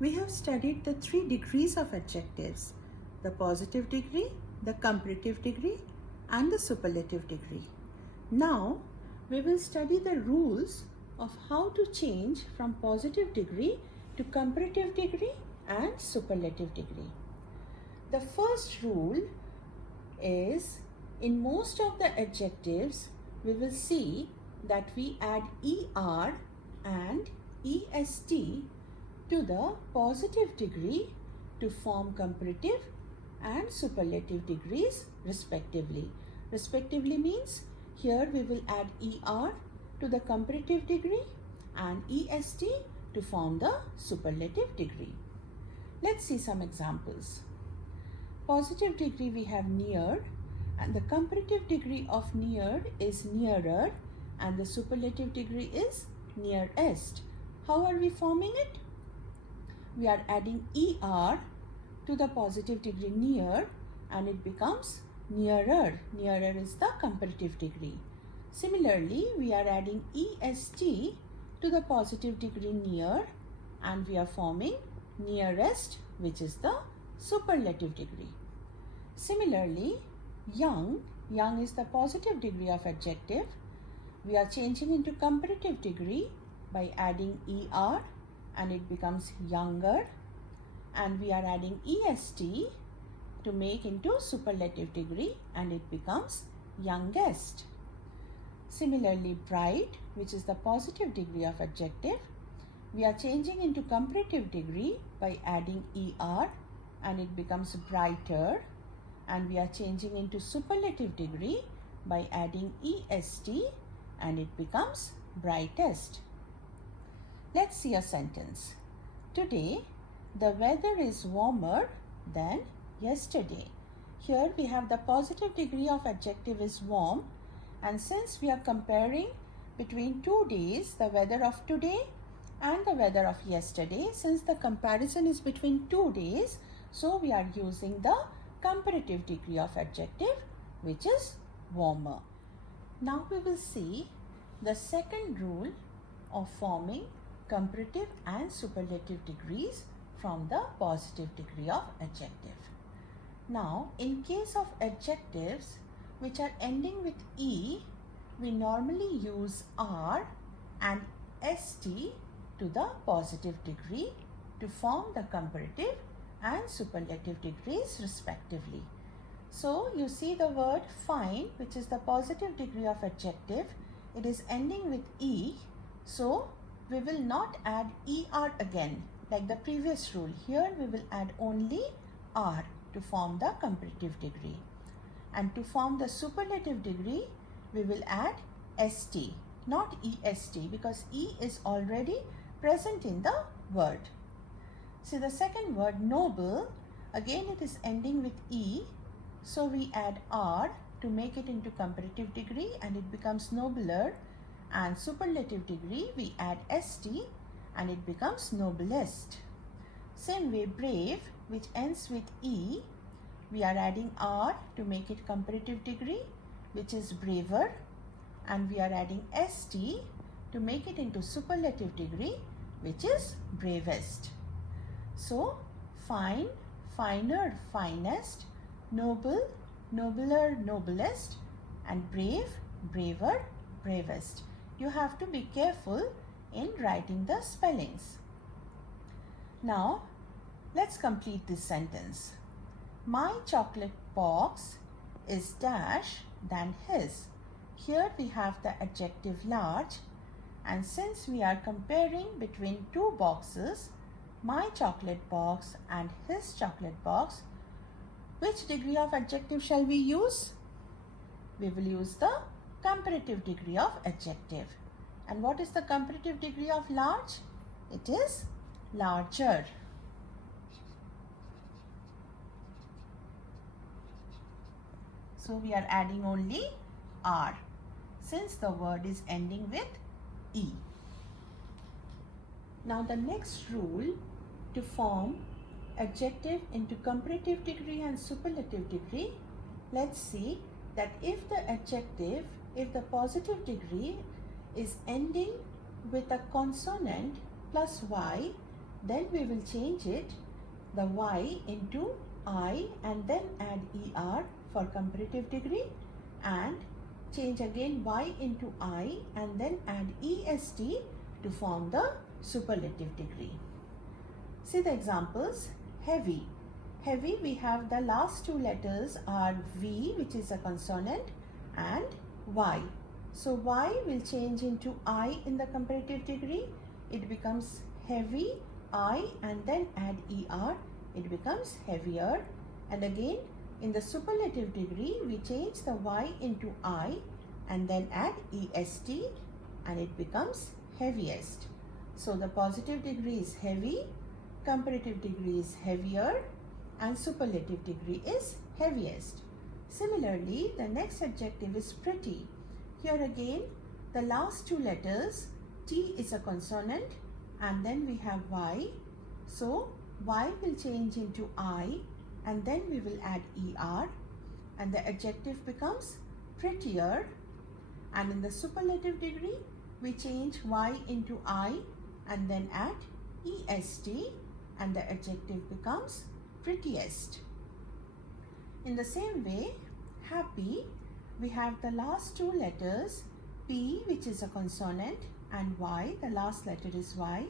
we have studied the 3 degrees of adjectives: the positive degree, the comparative degree, and the superlative degree. Now, we will study the rules of how to change from positive degree to comparative degree and superlative degree. The first rule is, in most of the adjectives, we will see that we add ER and EST to the positive degree to form comparative and superlative degrees respectively. Respectively means here we will add ER to the comparative degree and EST to form the superlative degree. Let's see some examples. Positive degree we have near, and the comparative degree of near is nearer, and the superlative degree is nearest. How are we forming it? We are adding ER to the positive degree near and it becomes nearer. Nearer is the comparative degree. Similarly, we are adding EST to the positive degree near and we are forming nearest, which is the superlative degree. Similarly, young is the positive degree of adjective. We are changing into comparative degree by adding ER and it becomes younger, and we are adding EST to make into superlative degree and it becomes youngest. Similarly, bright, which is the positive degree of adjective, we are changing into comparative degree by adding ER and it becomes brighter, and we are changing into superlative degree by adding EST and it becomes brightest. Let's see a sentence. Today, the weather is warmer than yesterday. Here we have the positive degree of adjective is warm, and since we are comparing between 2 days, the weather of today and the weather of yesterday, since the comparison is between 2 days, so we are using the comparative degree of adjective, which is warmer. Now we will see the second rule of forming comparative and superlative degrees from the positive degree of adjective. Now, in case of adjectives which are ending with E, we normally use R and ST to the positive degree to form the comparative and superlative degrees respectively. So, you see the word fine, which is the positive degree of adjective, it is ending with E, so we will not add ER again like the previous rule. Here we will add only R to form the comparative degree. And to form the superlative degree, we will add ST, not EST, because E is already present in the word. See the second word, noble, again it is ending with E, so we add R to make it into comparative degree and it becomes nobler, and superlative degree we add ST and it becomes noblest. Same way, brave, which ends with E, we are adding R to make it comparative degree, which is braver, and we are adding ST to make it into superlative degree, which is bravest. So, fine, finer, finest, noble, nobler, noblest, and brave, braver, bravest. You have to be careful in writing the spellings. Now, let's complete this sentence. My chocolate box is dash than his. Here we have the adjective large, and since we are comparing between 2 boxes, my chocolate box and his chocolate box, which degree of adjective shall we use? We will use the comparative degree of adjective. And what is the comparative degree of large? It is larger. So we are adding only R since the word is ending with E. Now the next rule to form adjective into comparative degree and superlative degree, let's see that if the positive degree is ending with a consonant plus Y, then we will change it, the y into I, and then add er for comparative degree, and change again y into I and then add est to form the superlative degree. See the examples. Heavy. Heavy, we have the last two letters are V, which is a consonant, and Y. So Y will change into I in the comparative degree. It becomes heavy, I, and then add er. It becomes heavier. And again, in the superlative degree, we change the Y into I and then add est, and it becomes heaviest. So the positive degree is heavy, comparative degree is heavier, and superlative degree is heaviest. Similarly, the next adjective is pretty. Here again, the last two letters, T is a consonant, and then we have Y. So Y will change into I, and then we will add er, and the adjective becomes prettier. And in the superlative degree, we change Y into I and then add est, and the adjective becomes prettiest. In the same way, happy, we have the last two letters, P, which is a consonant, and Y, the last letter is Y.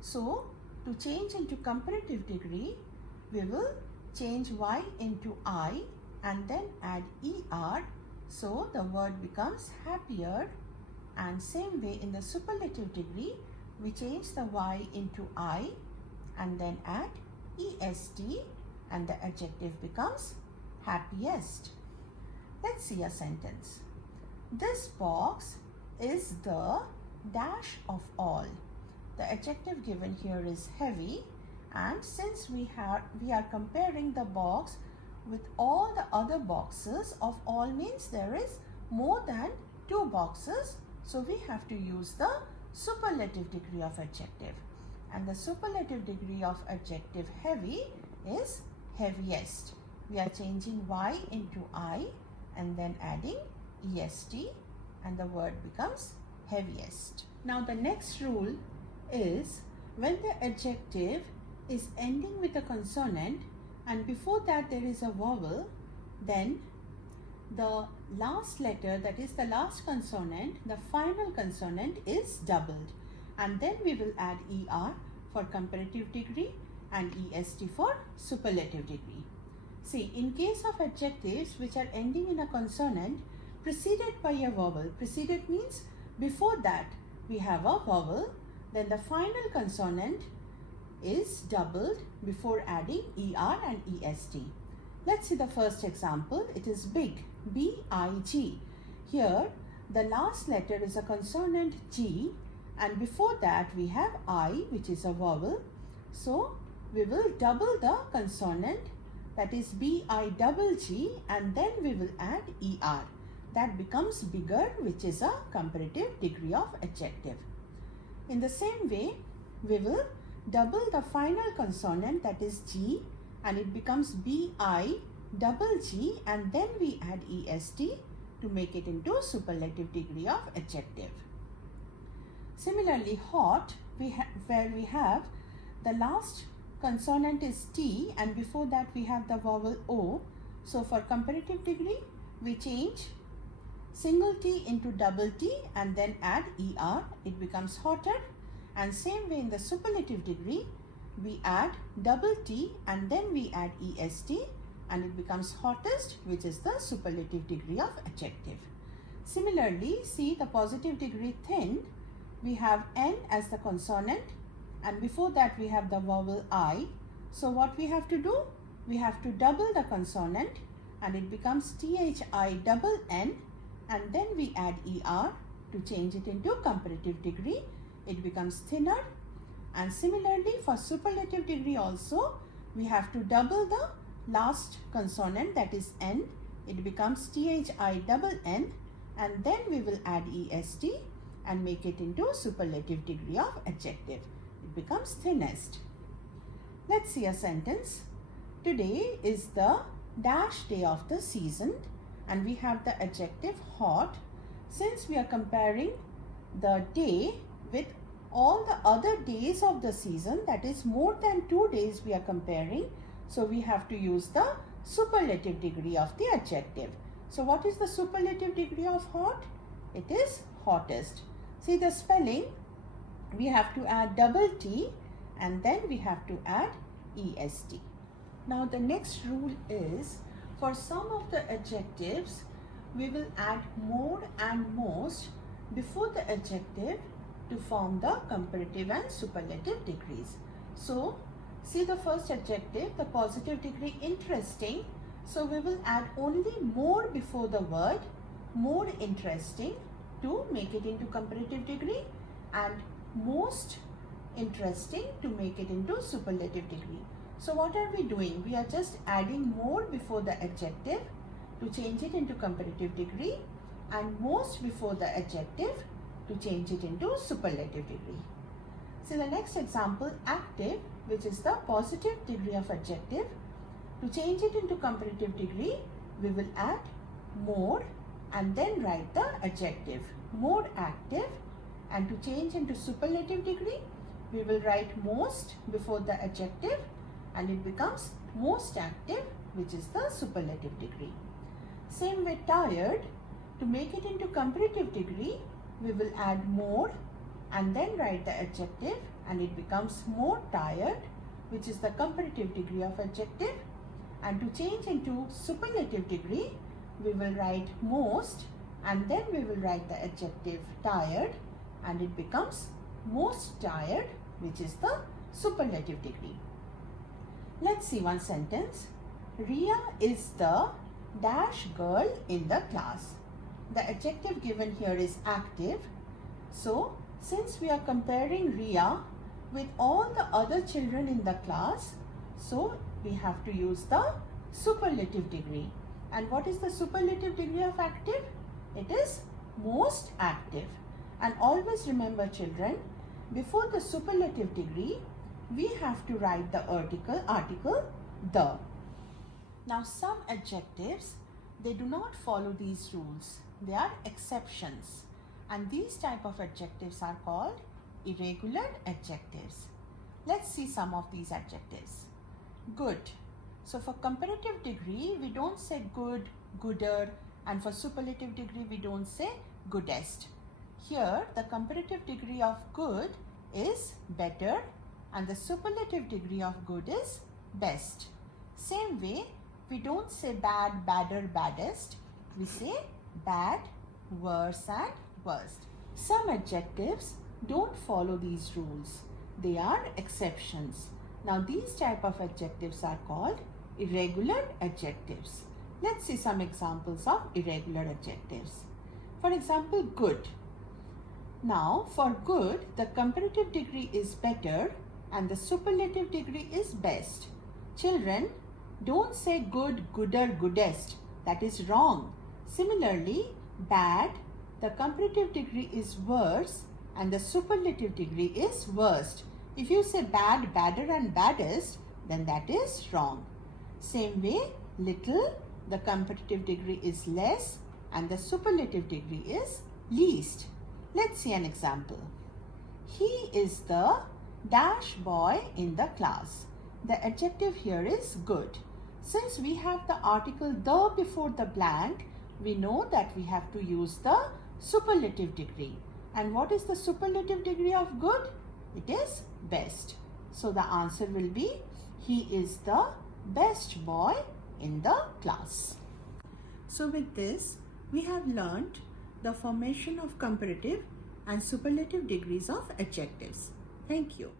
So to change into comparative degree, we will change Y into I and then add er. So the word becomes happier. And same way in the superlative degree, we change the Y into I and then add est, and the adjective becomes happiest. Let's see a sentence. This box is the dash of all. The adjective given here is heavy, and since we are comparing the box with all the other boxes, of all means there is more than two boxes, so we have to use the superlative degree of adjective, and the superlative degree of adjective heavy is heaviest. We are changing Y into I and then adding est, and the word becomes heaviest. Now the next rule is when the adjective is ending with a consonant and before that there is a vowel, then the last letter, that is the last consonant, the final consonant is doubled, and then we will add er for comparative degree and est for superlative degree. See, in case of adjectives which are ending in a consonant preceded by a vowel, preceded means before that we have a vowel, then the final consonant is doubled before adding er and est. Let's see the first example. It is big, B-I-G. Here the last letter is a consonant G, and before that we have I, which is a vowel. So we will double the consonant, that is B-I-double-G, and then we will add er. That becomes bigger, which is a comparative degree of adjective. In the same way, we will double the final consonant, that is G, and it becomes B-I-double-G, and then we add est to make it into superlative degree of adjective. Similarly, hot, where we have the last consonant is T and before that we have the vowel O. So for comparative degree, we change single T into double T and then add er. It becomes hotter. And same way in the superlative degree, we add double T and then we add est, and it becomes hottest, which is the superlative degree of adjective. Similarly, see the positive degree thin, we have N as the consonant and before that we have the vowel I. So what we have to do? We have to double the consonant and it becomes THI-double-N, and then we add er to change it into comparative degree. It becomes thinner. And similarly for superlative degree also, we have to double the last consonant, that is N. It becomes THI-double-N, and then we will add est and make it into superlative degree of adjective. It becomes thinnest. Let's see a sentence. Today is the dash day of the season, and we have the adjective hot. Since we are comparing the day with all the other days of the season, that is more than 2 days we are comparing. So we have to use the superlative degree of the adjective. So what is the superlative degree of hot? It is hottest. See the spelling, we have to add double T and then we have to add EST. Now the next rule is, for some of the adjectives, we will add more and most before the adjective to form the comparative and superlative degrees. So see the first adjective, the positive degree interesting. So we will add only more before the word more interesting to make it into comparative degree, and most interesting to make it into superlative degree. So what are we doing? We are just adding more before the adjective to change it into comparative degree, and most before the adjective to change it into superlative degree. So the next example, active, which is the positive degree of adjective. To change it into comparative degree, we will add more and then write the adjective, more active. And to change into superlative degree, we will write most before the adjective and it becomes most active, which is the superlative degree. Same way, tired. To make it into comparative degree, we will add more and then write the adjective and it becomes more tired, which is the comparative degree of adjective. And to change into superlative degree, we will write most and then we will write the adjective tired and it becomes most tired, which is the superlative degree. Let's see one sentence. Ria is the dash girl in the class. The adjective given here is active. So since we are comparing Ria with all the other children in the class, so we have to use the superlative degree. And what is the superlative degree of active? It is most active. And always remember, children, before the superlative degree, we have to write the article the. Now some adjectives, they do not follow these rules. They are exceptions. And these type of adjectives are called irregular adjectives. Let's see some of these adjectives. Good. So for comparative degree, we don't say good, gooder, and for superlative degree, we don't say goodest. Here, the comparative degree of good is better and the superlative degree of good is best. Same way, we don't say bad, badder, baddest. We say bad, worse, and worst. Some adjectives don't follow these rules. They are exceptions. Now these type of adjectives are called irregular adjectives. Let's see some examples of irregular adjectives. For example, good. Now for good, the comparative degree is better and the superlative degree is best. Children, don't say good, gooder, goodest. That is wrong. Similarly, bad, the comparative degree is worse and the superlative degree is worst. If you say bad, badder, and baddest, then that is wrong. Same way, little, the comparative degree is less and the superlative degree is least. Let's see an example. He is the dash boy in the class. The adjective here is good. Since we have the article the before the blank, we know that we have to use the superlative degree. And what is the superlative degree of good? It is best. So the answer will be, he is the best boy in the class. So with this, we have learnt the formation of comparative and superlative degrees of adjectives. Thank you.